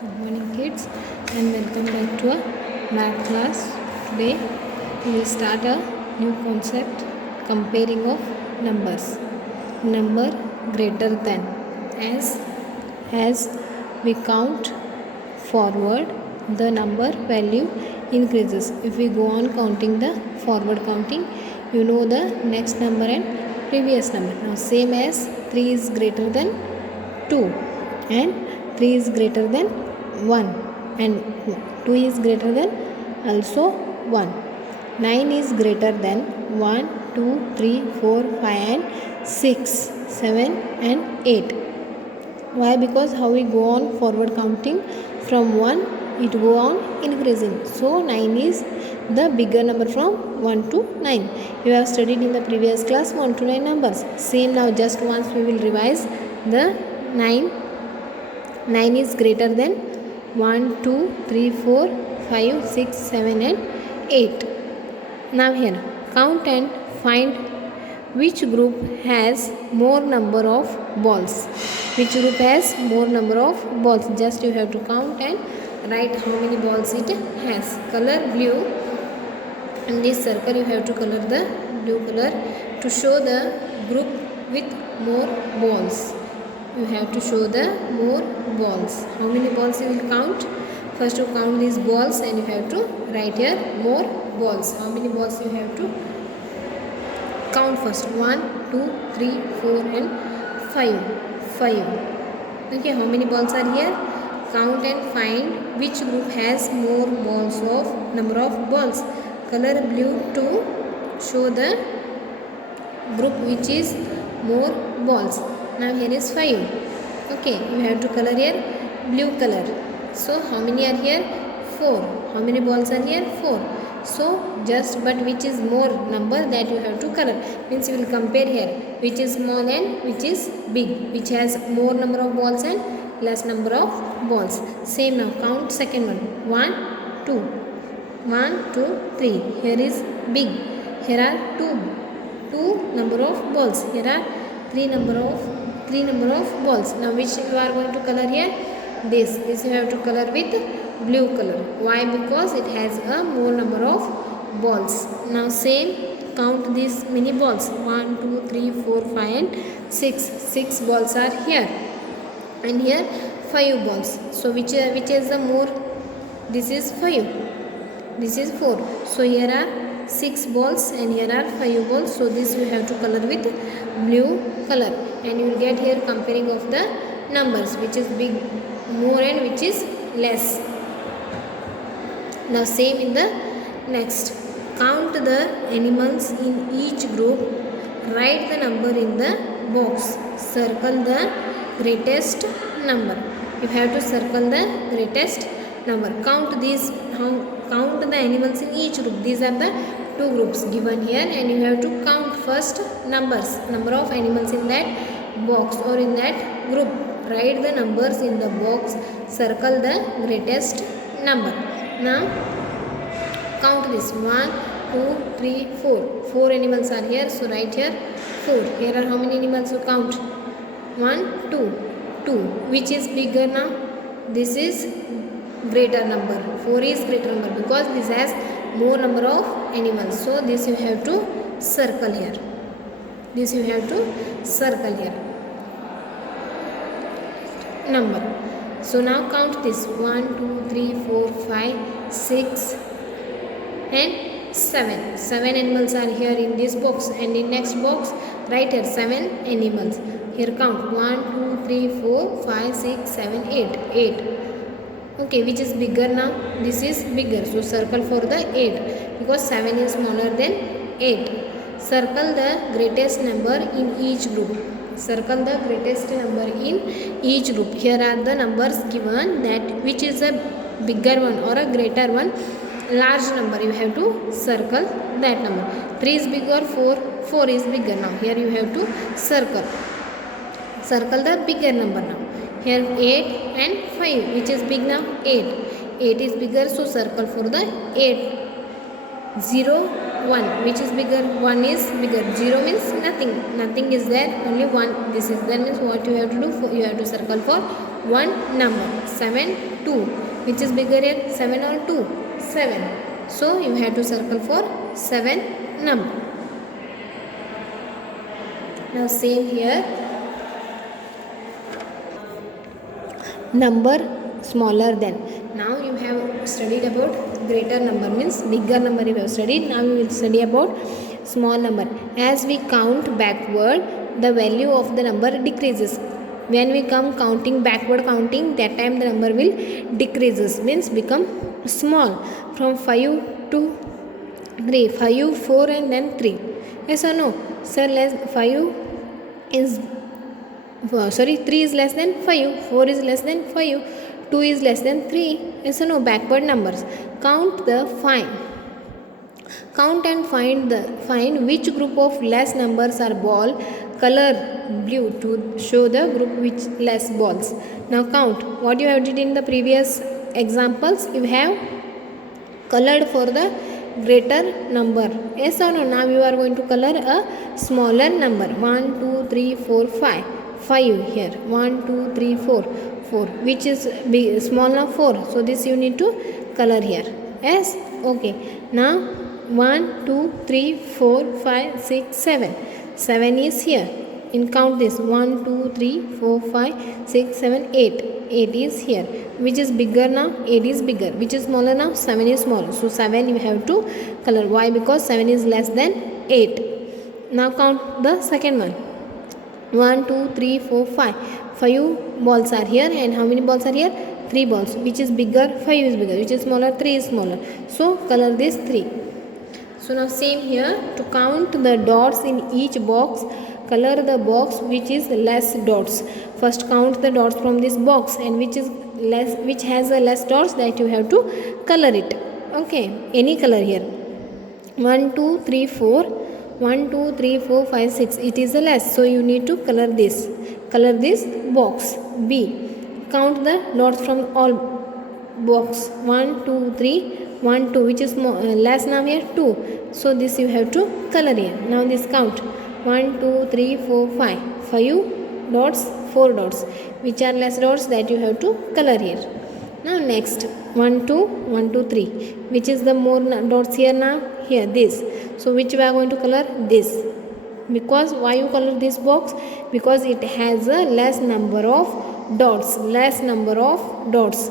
Good morning, kids, and welcome back to a math class. Today we will start a new concept, comparing of numbers. Number greater than. As we count forward, the number value increases. If we go on counting the forward counting, you know the next number and previous number. Now same as 3 is greater than 2 and 3 is greater than 1 and 2 is greater than also 1. 9 is greater than 1, 2, 3, 4, 5 and 6, 7 and 8. Why? Because how we go on forward counting from 1 it go on increasing. So 9 is the bigger number from 1 to 9. You have studied in the previous class 1 to 9 numbers. Same now, just once we will revise the 9. 9 is greater than 1, 2, 3, 4, 5, 6, 7 and 8. Now here count and find which group has more number of balls. Which group has more number of balls? Just you have to count and write how many balls it has. Color blue. In this circle you have to color the blue color to show the group with more balls. You have to show the more balls. How many balls you will count? First you count these balls and you have to write here more balls. How many balls you have to count first? 1, 2, 3, 4 and 5. Okay, how many balls are here? Count and find which group has more balls of number of balls. Color blue to show the group which is more balls. Now here is 5. Okay, you have to color here blue color. So how many are here? 4. How many balls are here? 4. So just but which is more number that you have to color. Means you will compare here which is small and which is big. Which has more number of balls and less number of balls. Same now, count second one. 1, 2. 1, 2, 3. Here is big. Here are 2 number of balls. Here are 3 number of balls. Now which you are going to color here? This you have to color with blue color. Why? Because it has a more number of balls. Now same, count these many balls. 1, 2, 3, 4, 5 and 6. 6 balls are here. And here 5 balls. So which is the more? This is 5. This is 4. So here are 6 balls and here are 5 balls. So this you have to color with blue color. And you will get here comparing of the numbers. Which is big, more and which is less. Now same in the next. Count the animals in each group. Write the number in the box. Circle the greatest number. You have to circle the greatest number. Count these. Count the animals in each group. These are the 2 groups given here and you have to count first numbers. Number of animals in that box or in that group. Write the numbers in the box. Circle the greatest number. Now count this. 1, 2, 3, 4. 4 animals are here. So write here 4. Here are how many animals you count? 1, 2. Which is bigger now? This is greater number. 4 is greater number because this has more number of animals. So this you have to circle here. This you have to circle here. Number. So now count this. 1, 2, 3, 4, 5, 6 and 7. 7 animals are here in this box and in next box write here 7 animals. Here count 1, 2, 3, 4, 5, 6, 7, 8. Okay, which is bigger now? This is bigger. So circle for the 8 because 7 is smaller than 8. Circle the greatest number in each group. Circle the greatest number in each group. Here are the numbers given that which is a bigger one or a greater one. Large number you have to circle that number. 3 is bigger, 4 is bigger. Now here you have to circle the bigger number now. Here 8 and 5 which is big now? 8 is bigger, so circle for the 8. 0, 1 which is bigger? 1 is bigger. 0 means nothing is there, only 1. This is, that means what you have to do? You have to circle for one number. 7, 2. Which is bigger here? 7 or 2? 7. So you have to circle for 7 number. Now same here. Number smaller than. Now you have studied about greater number, means bigger number you have studied. Now we will study about small number. As we count backward, the value of the number decreases. When we come counting backward counting, that time the number will decreases, means become small. From 5 to 3, 5, 4 and then 3. Yes or no? Sir, less 5 is 3 is less than 5, 4 is less than 5, 2 is less than 3. Yes or no? Backward numbers. Count and find which group of less numbers are ball. Color blue to show the group which less balls. Now count. What you have did in the previous examples, you have colored for the greater number. Yes or no? Now you are going to color a smaller number. 1, 2, 3, 4, 5. 5 here. 1, 2, 3, 4. 4. Which is big, small now? 4. So this you need to color here. Yes? Okay. Now 1, 2, 3, 4, 5, 6, 7. 7 is here. In count this. 1, 2, 3, 4, 5, 6, 7, 8. 8 is here. Which is bigger now? 8 is bigger. Which is smaller now? 7 is smaller. So 7 you have to color. Why? Because 7 is less than 8. Now count the second one. 1, 2, 3, 4, 5. 5 balls are here. And how many balls are here? 3 balls. Which is bigger? 5 is bigger. Which is smaller? 3 is smaller. So color this 3. So now same here. To count the dots in each box, color the box which is less dots. First count the dots from this box, and which has a less dots, that you have to color it. Okay, any color here. 1, 2, 3, 4. 1, 2, 3, 4, 5, 6. It is the less, so you need to color this. Color this box B. Count the dots from all box. 1, 2, 3. 1, 2. Which is less now here? 2. So this you have to color here. Now this count. 1, 2, 3, 4, 5. 5 dots, 4 dots. Which are less dots, that you have to color here. Now next. 1, 2, 1, 2, 3. Which is the more dots here now? Here, this. So which we are going to color? This. Because why you color this box? Because it has a less number of dots. Less number of dots.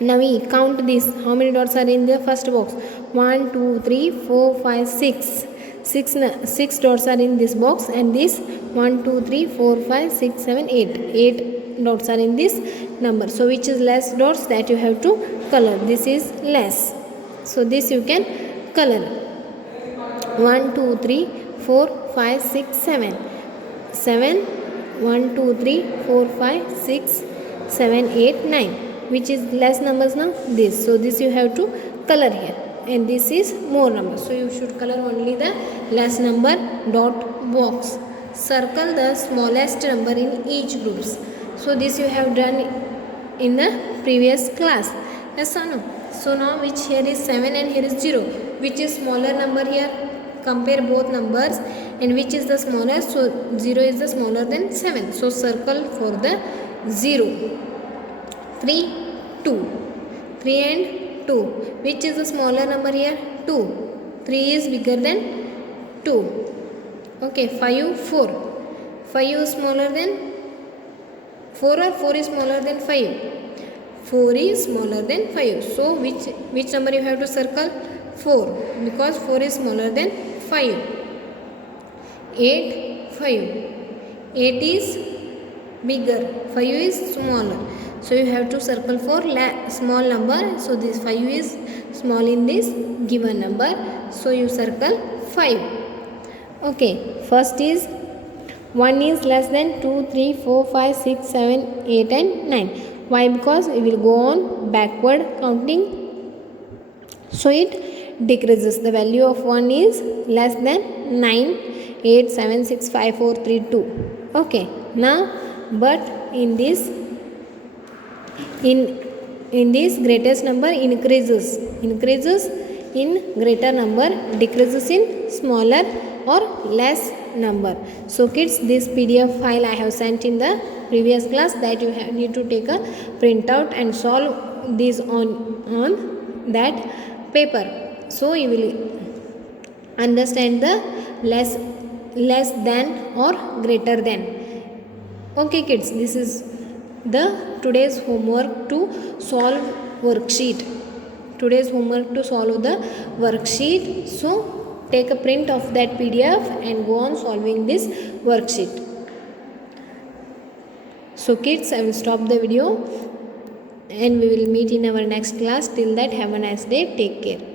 Now we count this. How many dots are in the first box? 1, 2, 3, 4, 5, 6. 6 dots are in this box, and this 1, 2, 3, 4, 5, 6, 7, 8. 8 dots are in this number. So which is less dots, that you have to color. This is less. So this you can color. 1, 2, 3, 4, 5, 6, 7. 7. 1, 2, 3, 4, 5, 6, 7, 8, 9. Which is less numbers now? This. So this you have to color here. And this is more number. So you should color only the less number dot box. Circle the smallest number in each groups. So this you have done in the previous class. Yes or no? So now which here is 7 and here is 0. Which is smaller number here? Compare both numbers, and which is the smallest? So 0 is the smaller than 7. So circle for the 0. 3, 2. 3 and 2. Which is the smaller number here? 2. 3 is bigger than 2. Okay, 5, 4. 5 is smaller than 4, or 4 is smaller than 5? 4 is smaller than 5. So which number you have to circle? 4. Because 4 is smaller than 5. 8, 5. 8 is bigger. 5 is smaller. So you have to circle for small number. So this 5 is small in this given number. So you circle 5. Okay. First is 1 is less than 2, 3, 4, 5, 6, 7, 8 and 9. Why? Because we will go on backward counting. So it decreases. The value of 1 is less than 9, 8, 7, 6, 5, 4, 3, 2. Okay. Now, but in this greatest number increases in greater number, decreases in smaller or less number. So kids, this PDF file I have sent in the previous class that you need to take a printout and solve these on that paper. So you will understand the less than or greater than. Okay kids, this is the today's homework to solve worksheet. Today's homework to solve the worksheet. So take a print of that PDF and go on solving this worksheet. So kids, I will stop the video and we will meet in our next class. Till that, have a nice day. Take care.